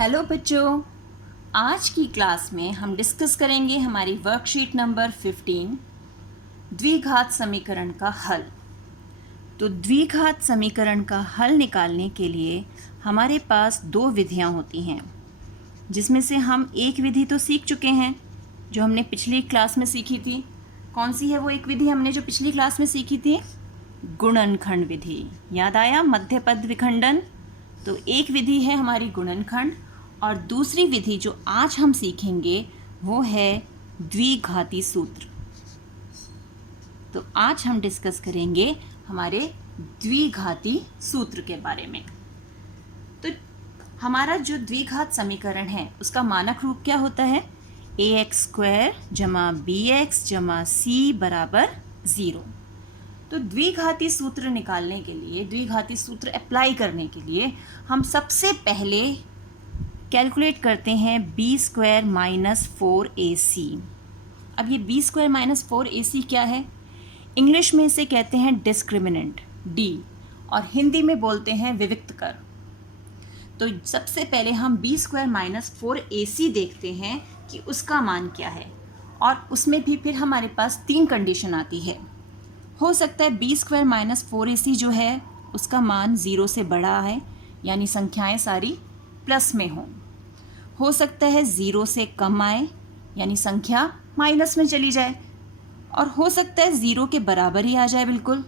Hello बच्चों, आज की क्लास में हम डिस्कस करेंगे हमारी वर्कशीट नंबर 15 द्विघात समीकरण का हल। तो द्विघात समीकरण का हल निकालने के लिए हमारे पास दो विधियां होती हैं, जिसमें से हम एक विधि तो सीख चुके हैं जो हमने पिछली क्लास में सीखी थी। कौन सी है वो एक विधि हमने जो पिछली क्लास में सीखी थी? गुणनखंड विधि। याद आया? मध्य पद विखंडन। तो एक विधि है हमारी गुणनखंड और दूसरी विधि जो आज हम सीखेंगे वो है द्विघाती सूत्र। तो आज हम डिस्कस करेंगे हमारे द्विघाती सूत्र के बारे में। तो हमारा जो द्विघात समीकरण है उसका मानक रूप क्या होता है? ax² जमा bx जमा c बराबर 0। तो द्विघाती सूत्र निकालने के लिए, द्विघाती सूत्र अप्लाई करने के लिए हम सबसे पहले कैलकुलेट करते हैं b² माइनस 4ac। अब ये b² माइनस 4ac क्या है? इंग्लिश में इसे कहते हैं डिस्क्रिमिनेंट d और हिंदी में बोलते हैं विविक्त कर। तो सबसे पहले हम b² माइनस 4ac देखते हैं कि उसका मान क्या है, और उसमें भी फिर हमारे पास तीन कंडीशन आती है। हो सकता है b² माइनस 4ac जो है उसका मान 0 से बड़ा है, यानी संख्याएं सारी प्लस में हों। हो सकता है 0 से कम आए, यानी संख्या माइनस में चली जाए, और हो सकता है 0 के बराबर ही आ जाए बिल्कुल।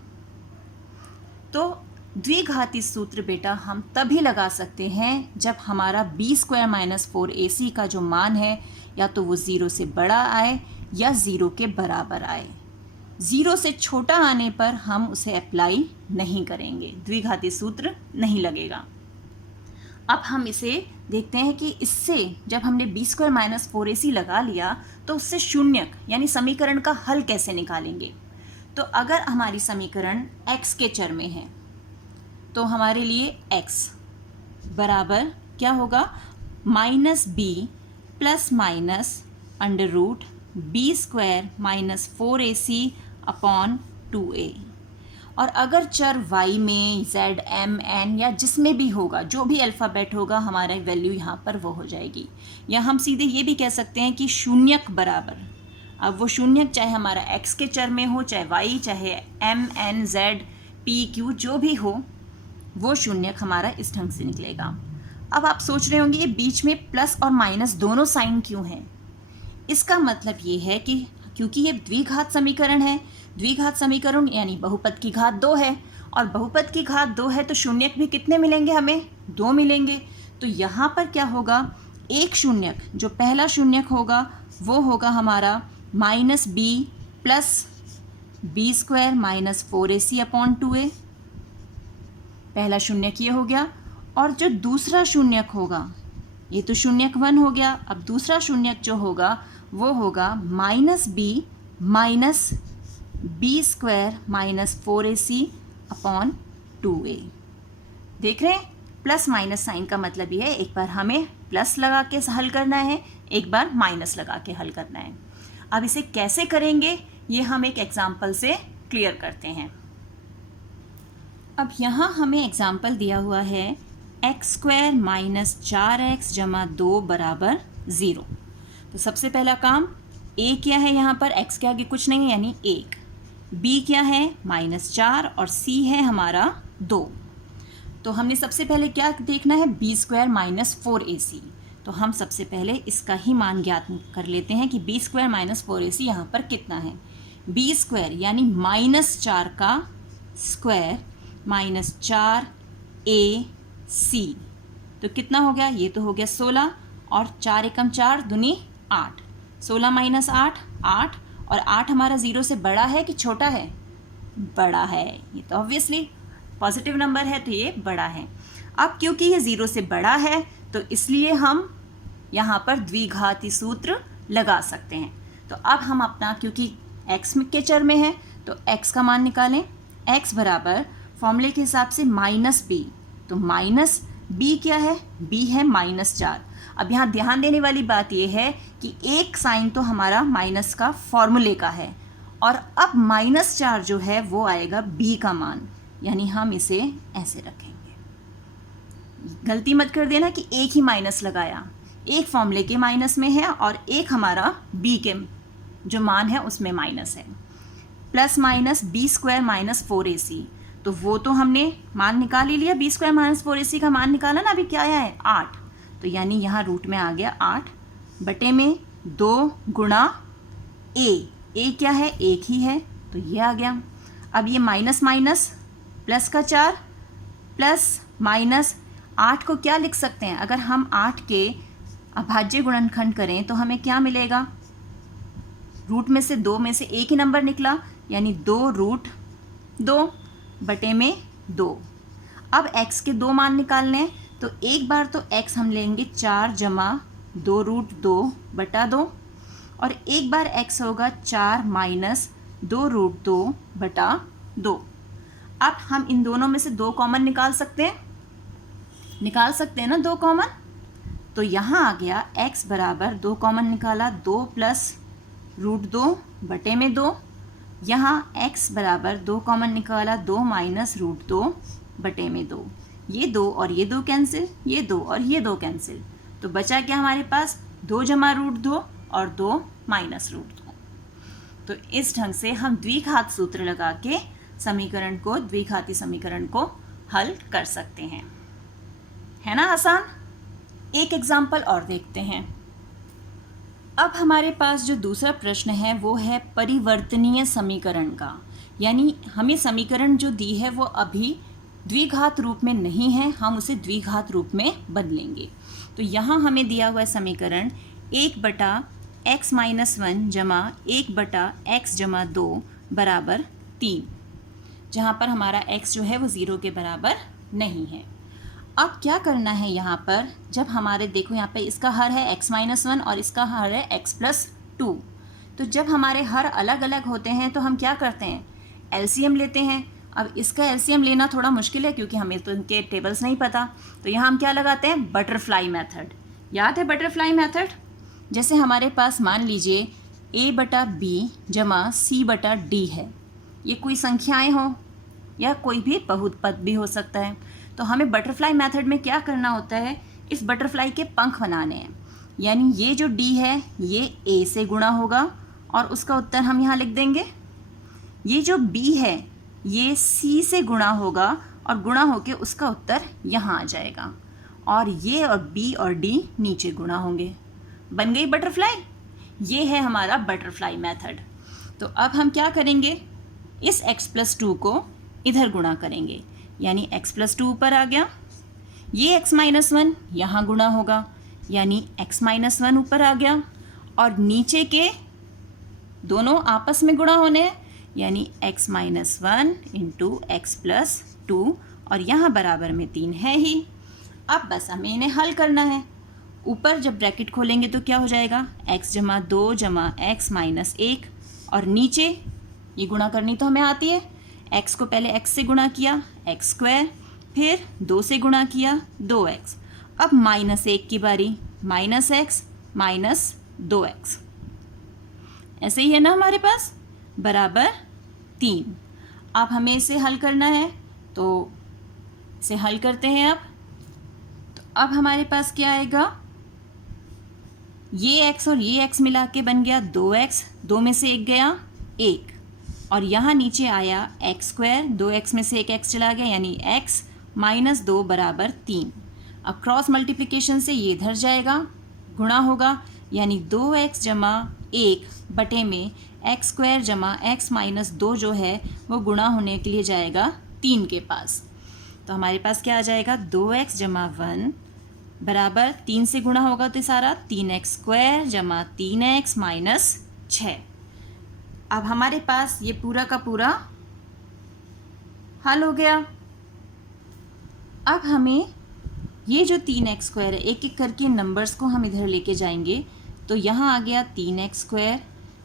तो द्विघाती सूत्र बेटा हम तभी लगा सकते हैं जब हमारा b² माइनस 4ac का जो मान है या तो वो 0 से बड़ा आए या 0 के बराबर आए। 0 से छोटा आने पर हम उसे अप्लाई नहीं करेंगे, द्विघाती सूत्र नहीं लगेगा। अब हम इसे देखते हैं कि इससे जब हमने b² माइनस 4ac लगा लिया तो उससे शून्यक यानी समीकरण का हल कैसे निकालेंगे। तो अगर हमारी समीकरण x के चर में है तो हमारे लिए x बराबर क्या होगा? -b plus minus under root b² minus 4ac upon 2a। और अगर चर y में z, m, n या जिसमें भी होगा, जो भी अल्फ़ाबेट होगा, हमारा वैल्यू यहाँ पर वो हो जाएगी। या हम सीधे ये भी कह सकते हैं कि शून्यक बराबर। अब वो शून्यक चाहे हमारा x के चर में हो, चाहे y, चाहे m, n, z, p, q जो भी हो, वो शून्यक हमारा इस ढंग से निकलेगा। अब आप सोच रहे होंगे ये बीच में प्लस और माइनस दोनों साइन क्यों हैं? इसका मतलब ये है कि क्योंकि ये द्विघात समीकरण है। द्विघात समीकरण यानी बहुपद की घात 2 है, और बहुपद की घात 2 है तो शून्यक भी कितने मिलेंगे? हमें 2 मिलेंगे। तो यहाँ पर क्या होगा? एक शून्यक, जो पहला शून्यक होगा वो होगा हमारा -b plus b² minus 4ac upon 2a। पहला शून्यक ये हो गया। और जो दूसरा शून्यक होगा, ये तो शून्यक 1 हो गया। अब दूसरा शून्यक जो होगा वो होगा -b minus b² minus 4ac upon 2a। देख रहे हैं? प्लस माइनस साइन का मतलब ये है, एक बार हमें प्लस लगा के हल करना है, एक बार माइनस लगा के हल करना है। अब इसे कैसे करेंगे ये हम एक एग्जाम्पल से क्लियर करते हैं। अब यहाँ हमें एग्जाम्पल दिया हुआ है x² माइनस 4x जमा 2 बराबर 0। तो सबसे पहला काम, a क्या है यहाँ पर? x के आगे कुछ नहीं है यानी 1, b क्या है? -4, और c है हमारा 2। तो हमने सबसे पहले क्या देखना है? b² minus 4ac। तो हम सबसे पहले इसका ही मान ज्ञात कर लेते हैं कि b² माइनस 4ac यहाँ पर कितना है। b² यानी -4 का स्क्वायर माइनस 4ac, तो कितना हो गया? ये तो हो गया 16, और 4 एकम 4 दूनी 8। 16 माइनस 8 8, और 8 हमारा 0 से बड़ा है कि छोटा है? बड़ा है। ये तो ऑब्वियसली पॉजिटिव नंबर है तो ये बड़ा है। अब क्योंकि ये 0 से बड़ा है तो इसलिए हम यहाँ पर द्विघाती सूत्र लगा सकते हैं। तो अब हम अपना, क्योंकि x के चर में है तो x का मान निकालें। x बराबर फॉर्मूले के हिसाब से -b, तो -b क्या है? b है -4। अब यहाँ ध्यान देने वाली बात यह है कि एक साइन तो हमारा माइनस का फॉर्मूले का है, और अब -4 जो है वो आएगा b का मान, यानी हम इसे ऐसे रखेंगे। गलती मत कर देना कि एक ही माइनस लगाया, एक फॉर्मूले के माइनस में है और एक हमारा बी के जो मान है उसमें माइनस है। Plus minus B square minus 4ac, तो वो तो हमने मान निकाल ही लिया, बी स्क्वायर माइनस 4ac का मान निकाला ना, अभी क्या आया है 8, तो यानी यहाँ रूट में आ गया 8 बटे में 2 गुणा ए क्या है, एक ही है, तो ये आ गया। अब ये माइनस माइनस प्लस का 4 प्लस माइनस 8 को क्या लिख सकते हैं, अगर हम 8 के अभाज्य गुणनखंड करें तो हमें क्या मिलेगा, रूट में से 2 में से एक ही नंबर निकला, यानी 2√2 बटे में 2। अब x के 2 मान निकालने हैं, तो एक बार तो x हम लेंगे 4 जमा 2√2 बटा 2 और एक बार x होगा 4 माइनस 2√2 बटा 2। अब हम इन दोनों में से 2 कॉमन निकाल सकते हैं ना 2 कॉमन, तो यहाँ आ गया x बराबर 2 कॉमन निकाला 2 प्लस √2 बटे में 2, यहाँ x बराबर 2 कॉमन निकाला 2 माइनस √2 बटे में 2, ये 2 और ये 2 कैंसिल, ये 2 और ये 2 कैंसिल, तो बचा क्या हमारे पास 2 जमा √2 और 2 माइनस √2। तो इस ढंग से हम द्विघात सूत्र लगा के समीकरण को, द्विघाती समीकरण को हल कर सकते हैं, है ना आसान। एक एग्जाम्पल और देखते हैं। अब हमारे पास जो दूसरा प्रश्न है वो है परिवर्तनीय समीकरण का, यानी हमें समीकरण जो दी है वो अभी द्विघात रूप में नहीं है, हम उसे द्विघात रूप में बदलेंगे। तो यहाँ हमें दिया हुआ है समीकरण 1/x-1 जमा 1/x-2 बराबर 3, जहाँ पर हमारा x जो है वो 0 के बराबर नहीं है। अब क्या करना है यहाँ पर, जब हमारे देखो यहाँ पे इसका हर है x-1 और इसका हर है x+2, तो जब हमारे हर अलग अलग होते हैं तो हम क्या करते हैं, एलसीएम लेते हैं। अब इसका एलसीएम लेना थोड़ा मुश्किल है क्योंकि हमें तो इनके टेबल्स नहीं पता, तो यहाँ हम क्या लगाते हैं, बटरफ्लाई मेथड। याद है बटरफ्लाई मेथड, जैसे हमारे पास मान लीजिए a/b जमा c/d है, ये कोई संख्याएँ हों या कोई भी बहुपद भी हो सकता है, तो हमें बटरफ्लाई मेथड में क्या करना होता है, इस बटरफ्लाई के पंख बनाने हैं, यानी ये जो d है ये a से गुणा होगा और उसका उत्तर हम यहाँ लिख देंगे, ये जो b है ये c से गुणा होगा और गुणा होके उसका उत्तर यहाँ आ जाएगा, और ये और b और d नीचे गुणा होंगे, बन गई बटरफ्लाई। ये है हमारा बटरफ्लाई मेथड। तो अब हम क्या करेंगे, इस x+2 को इधर गुणा करेंगे, यानी x+2 ऊपर आ गया, ये x-1 यहाँ गुणा होगा, यानी x-1 ऊपर आ गया, और नीचे के दोनों आपस में गुणा होने हैं, यानी x-1 इंटू x+2, और यहाँ बराबर में 3 है ही। अब बस हमें इन्हें हल करना है। ऊपर जब ब्रैकेट खोलेंगे तो क्या हो जाएगा, x जमा 2 जमा x-1, और नीचे ये गुणा करनी तो हमें आती है, x को पहले x से गुणा किया x², फिर 2 से गुणा किया 2x, अब -1 की बारी, -x माइनस 2x, ऐसे ही है ना हमारे पास, बराबर 3। अब हमें इसे हल करना है, तो इसे हल करते हैं। अब तो अब हमारे पास क्या आएगा, ये x और ये x मिला के बन गया 2x, 2 में से 1 गया 1, और यहाँ नीचे आया x², 2x में से एक x चला गया, यानी x -2 बराबर 3। अब क्रॉस मल्टीप्लिकेशन से ये इधर जाएगा, गुणा होगा, यानी 2x जमा 1 बटे में x² जमा x-2 जो है वो गुणा होने के लिए जाएगा 3 के पास। तो हमारे पास क्या आ जाएगा, 2x जमा 1 बराबर 3 से गुणा होगा तो सारा 3x² जमा 3x माइनस 6। अब हमारे पास ये पूरा का पूरा हल हो गया। अब हमें ये जो 3x² है, एक एक करके नंबर्स को हम इधर लेके जाएंगे, तो यहाँ आ गया 3x²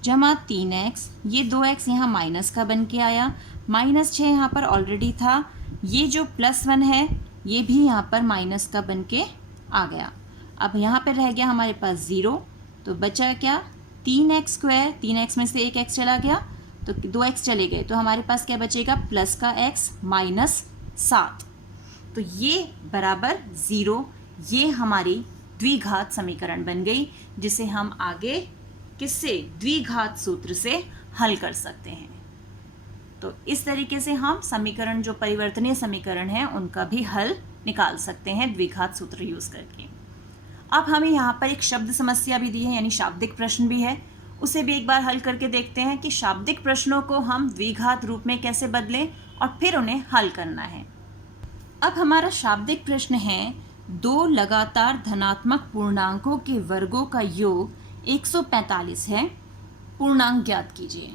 जमा 3x, ये 2x यहाँ माइनस का बन के आया, -6 यहाँ पर ऑलरेडी था, ये जो +1 है ये भी यहाँ पर माइनस का बन के आ गया। अब यहाँ पर रह गया हमारे पास 0, तो बचा क्या, 3x², 3x में से एक x चला गया तो 2x चले गए, तो हमारे पास क्या बचेगा, प्लस का x -7। तो ये बराबर 0, ये हमारी द्विघात समीकरण बन गई, जिसे हम आगे किससे, द्विघात सूत्र से हल कर सकते हैं। तो इस तरीके से हम समीकरण, जो परिवर्तनीय समीकरण है, उनका भी हल निकाल सकते हैं द्विघात सूत्र यूज करके। अब हमें यहाँ पर एक शब्द समस्या भी दी है, यानी शाब्दिक प्रश्न भी है, उसे भी एक बार हल करके देखते हैं कि शाब्दिक प्रश्नों को हम द्विघात रूप में कैसे बदलें और फिर उन्हें हल करना है। अब हमारा शाब्दिक प्रश्न है, 2 लगातार धनात्मक पूर्णांकों के वर्गों का योग 145 है, पूर्णांक ज्ञात कीजिए।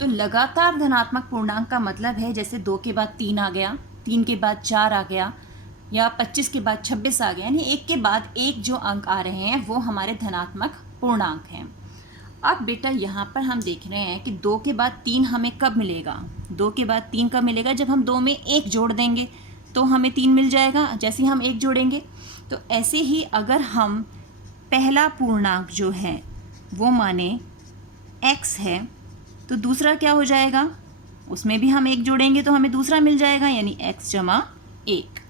तो लगातार धनात्मक पूर्णांक का मतलब है जैसे 2 के बाद 3 आ गया, 3 के बाद 4 आ गया, या 25 के बाद 26 आ गया, यानी एक के बाद एक जो अंक आ रहे हैं वो हमारे धनात्मक पूर्णांक हैं। अब बेटा यहाँ पर हम देख रहे हैं कि 2 के बाद 3 हमें कब मिलेगा, 2 के बाद 3 कब मिलेगा, जब हम 2 में 1 जोड़ देंगे तो हमें 3 मिल जाएगा, जैसे ही हम 1 जोड़ेंगे। तो ऐसे ही अगर हम पहला पूर्णांक जो है वो माने x है, तो दूसरा क्या हो जाएगा, उसमें भी हम 1 जोड़ेंगे तो हमें दूसरा मिल जाएगा, यानी x जमा 1।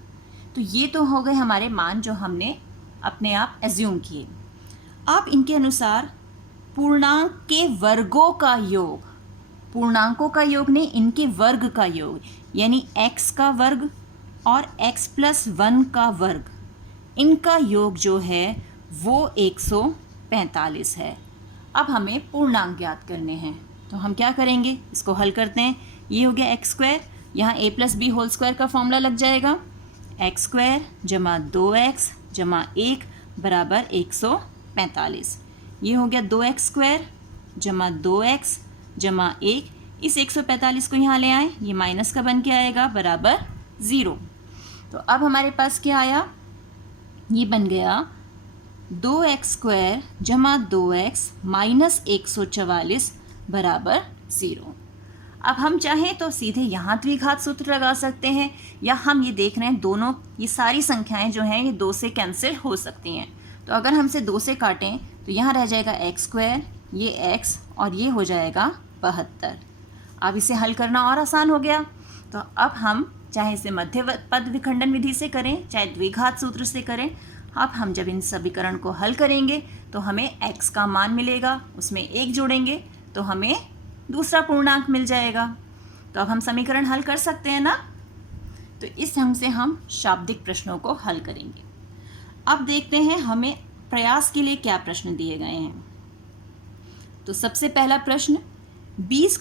तो ये तो हो गए हमारे मान जो हमने अपने आप एज्यूम किए। अब इनके अनुसार पूर्णांक के वर्गों का योग, पूर्णांकों का योग नहीं, इनके वर्ग का योग, यानी x का वर्ग और x + 1 का वर्ग, इनका योग जो है वो 145 है। अब हमें पूर्णांक ज्ञात करने हैं, तो हम क्या करेंगे, इसको हल करते हैं। ये हो गया x², यहाँ a + b² का फॉर्मूला लग जाएगा, x² जमा 2x जमा 1 बराबर 145। ये हो गया 2x² जमा 2x जमा 1, इस 145 को यहाँ ले आए, ये माइनस का बन के आएगा बराबर 0। तो अब हमारे पास क्या आया, ये बन गया 2x² जमा 2x माइनस 144 बराबर 0। अब हम चाहें तो सीधे यहाँ द्विघात सूत्र लगा सकते हैं, या हम ये देख रहे हैं दोनों, ये सारी संख्याएं जो हैं ये 2 से कैंसिल हो सकती हैं। तो अगर हमसे 2 से काटें तो यहाँ रह जाएगा x², ये x और ये हो जाएगा 72। अब इसे हल करना और आसान हो गया। तो अब हम चाहे इसे मध्य पद विखंडन विधि से करें, चाहे द्विघात सूत्र से करें, अब हम जब इन समीकरण को हल करेंगे तो हमें x का मान मिलेगा, उसमें 1 जोड़ेंगे तो हमें दूसरा पूर्णांक मिल जाएगा। तो अब हम समीकरण हल कर सकते हैं ना। तो इस ढंग से हम शाब्दिक प्रश्नों को हल करेंगे। अब देखते हैं हमें प्रयास के लिए क्या प्रश्न दिए गए हैं। तो सबसे पहला प्रश्न, b²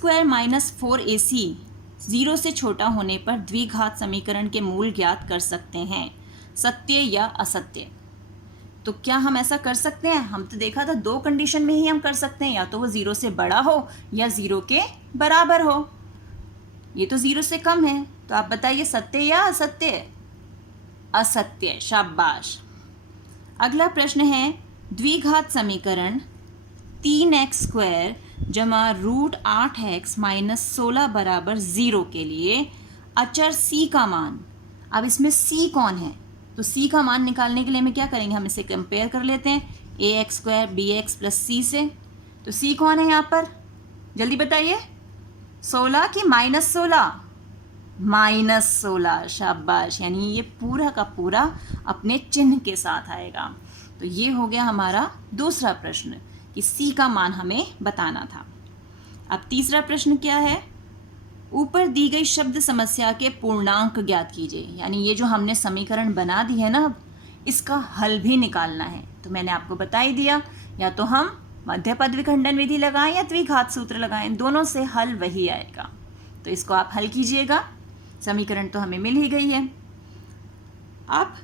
- 4ac 0 से छोटा होने पर द्विघात समीकरण के मूल ज्ञात कर सकते हैं, सत्य या असत्य। तो क्या हम ऐसा कर सकते हैं, हम तो देखा था 2 कंडीशन में ही हम कर सकते हैं, या तो वो 0 से बड़ा हो या 0 के बराबर हो। ये तो 0 से कम है, तो आप बताइए सत्य या असत्य। असत्य, शाबाश। अगला प्रश्न है, द्विघात समीकरण 3x² जमा √8x माइनस 16 बराबर 0 के लिए अचर c का मान। अब इसमें c कौन है, तो c का मान निकालने के लिए हमें क्या करेंगे, हम इसे कंपेयर कर लेते हैं ax² bx + c से। तो c कौन है यहाँ पर, जल्दी बताइए, 16 कि -16? -16, शाबाश, यानी ये पूरा का पूरा अपने चिन्ह के साथ आएगा। तो ये हो गया हमारा दूसरा प्रश्न कि c का मान हमें बताना था। अब तीसरा प्रश्न क्या है, ऊपर दी गई शब्द समस्या के पूर्णांक ज्ञात कीजिए। यानी ये जो हमने समीकरण बना दी है ना, अब इसका हल भी निकालना है। तो मैंने आपको बता ही दिया, या तो हम मध्य पद विखंडन विधि लगाएं या द्विघात सूत्र लगाएं, दोनों से हल वही आएगा। तो इसको आप हल कीजिएगा। समीकरण तो हमें मिल ही गई है। अब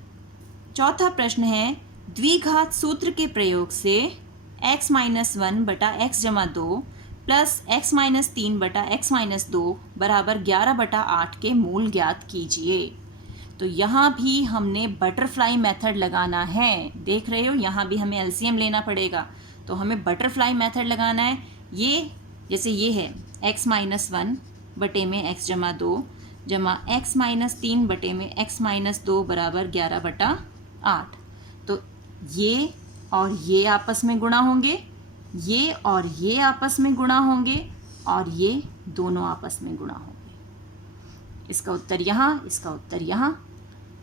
चौथा प्रश्न है, द्विघात सूत्र के प्रयोग से x - 1 बटा x जमा 2 प्लस x - 3 बटा x - 2 बराबर 11 बटा 8 के मूल ज्ञात कीजिए। तो यहाँ भी हमने बटरफ्लाई मेथड लगाना है। देख रहे हो, यहाँ भी हमें एलसीएम लेना पड़ेगा, तो हमें बटरफ्लाई मेथड लगाना है। ये जैसे ये है x - 1 बटे में x जमा 2 जमा x - 3 बटे में x - 2 बराबर 11 बटा 8। तो ये और ये आपस में गुणा होंगे, ये और ये आपस में गुणा होंगे, और ये दोनों आपस में गुणा होंगे। इसका उत्तर यहाँ, इसका उत्तर यहाँ।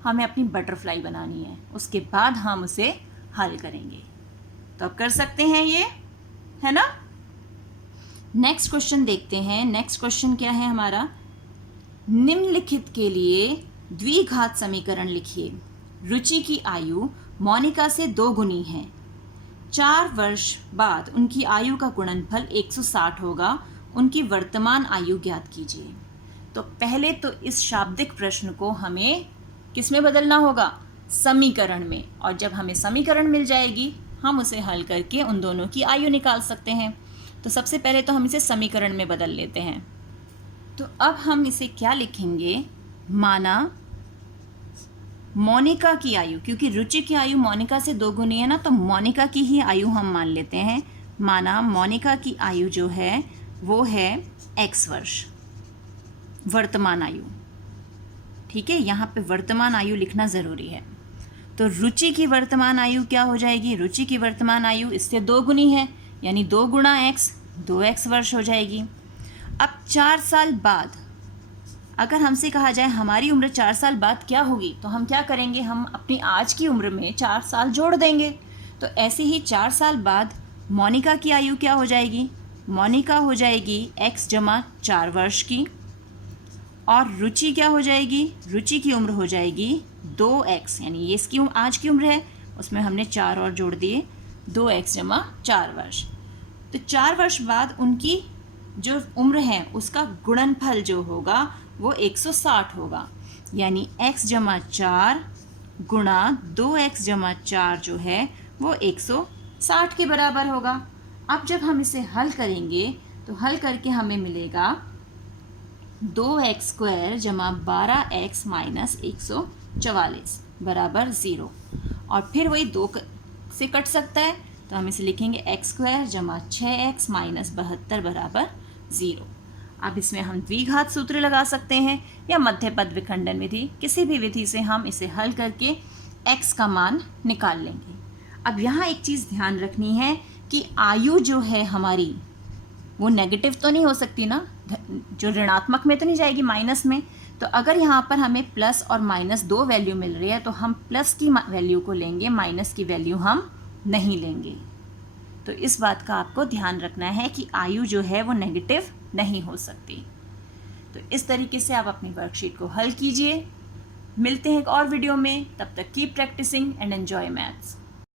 हमें अपनी बटरफ्लाई बनानी है, उसके बाद हम उसे हल करेंगे। तो अब कर सकते हैं ये, है ना। नेक्स्ट क्वेश्चन देखते हैं। नेक्स्ट क्वेश्चन क्या है हमारा, निम्नलिखित के लिए द्विघात समीकरण लिखिए। रुचि की आयु मोनिका से 2 गुनी है। 4 वर्ष बाद उनकी आयु का गुणनफल 160 होगा। उनकी वर्तमान आयु ज्ञात कीजिए। तो पहले तो इस शाब्दिक प्रश्न को हमें किस में बदलना होगा, समीकरण में। और जब हमें समीकरण मिल जाएगी हम उसे हल करके उन दोनों की आयु निकाल सकते हैं। तो सबसे पहले तो हम इसे समीकरण में बदल लेते हैं। तो अब हम इसे क्या लिखेंगे, माना मोनिका की आयु, क्योंकि रुचि की आयु मोनिका से 2 गुनी है ना, तो मोनिका की ही आयु हम मान लेते हैं। माना मोनिका की आयु जो है वो है x वर्ष, वर्तमान आयु। ठीक है, यहाँ पे वर्तमान आयु लिखना ज़रूरी है। तो रुचि की वर्तमान आयु क्या हो जाएगी, रुचि की वर्तमान आयु इससे 2 गुनी है, यानी 2 गुणा x, 2x वर्ष हो जाएगी। अब 4 साल बाद अगर हमसे कहा जाए हमारी उम्र 4 साल बाद क्या होगी, तो हम क्या करेंगे, हम अपनी आज की उम्र में 4 साल जोड़ देंगे। तो ऐसे ही 4 साल बाद मोनिका की आयु क्या हो जाएगी, मोनिका हो जाएगी x जमा 4 वर्ष की, और रुचि क्या हो जाएगी, रुचि की उम्र हो जाएगी 2x, यानी ये इसकी आज की उम्र है, उसमें हमने 4 और जोड़ दिए, 2x जमा 4 वर्ष। तो 4 वर्ष बाद उनकी जो उम्र है उसका गुणनफल जो होगा वो 160 होगा, यानी x जमा 4 गुणा 2x जमा 4 जो है वो 160 के बराबर होगा। अब जब हम इसे हल करेंगे तो हल करके हमें मिलेगा 2x स्क्वायर जमा 12x माइनस 144 बराबर 0। और फिर वही 2 से कट सकता है, तो हम इसे लिखेंगे x स्क्वायर जमा 6x माइनस 72 बराबर 0। अब इसमें हम द्विघात सूत्र लगा सकते हैं या मध्य पद विखंडन विधि, किसी भी विधि से हम इसे हल करके x का मान निकाल लेंगे। अब यहाँ एक चीज़ ध्यान रखनी है कि आयु जो है हमारी वो नेगेटिव तो नहीं हो सकती ना, जो ऋणात्मक में तो नहीं जाएगी, माइनस में। तो अगर यहाँ पर हमें प्लस और माइनस 2 वैल्यू मिल रही है तो हम प्लस की वैल्यू को लेंगे, माइनस की वैल्यू हम नहीं लेंगे। तो इस बात का आपको ध्यान रखना है कि आयु जो है वो नेगेटिव नहीं हो सकती। तो इस तरीके से आप अपनी वर्कशीट को हल कीजिए। मिलते हैं एक और वीडियो में, तब तक keep practicing and enjoy maths.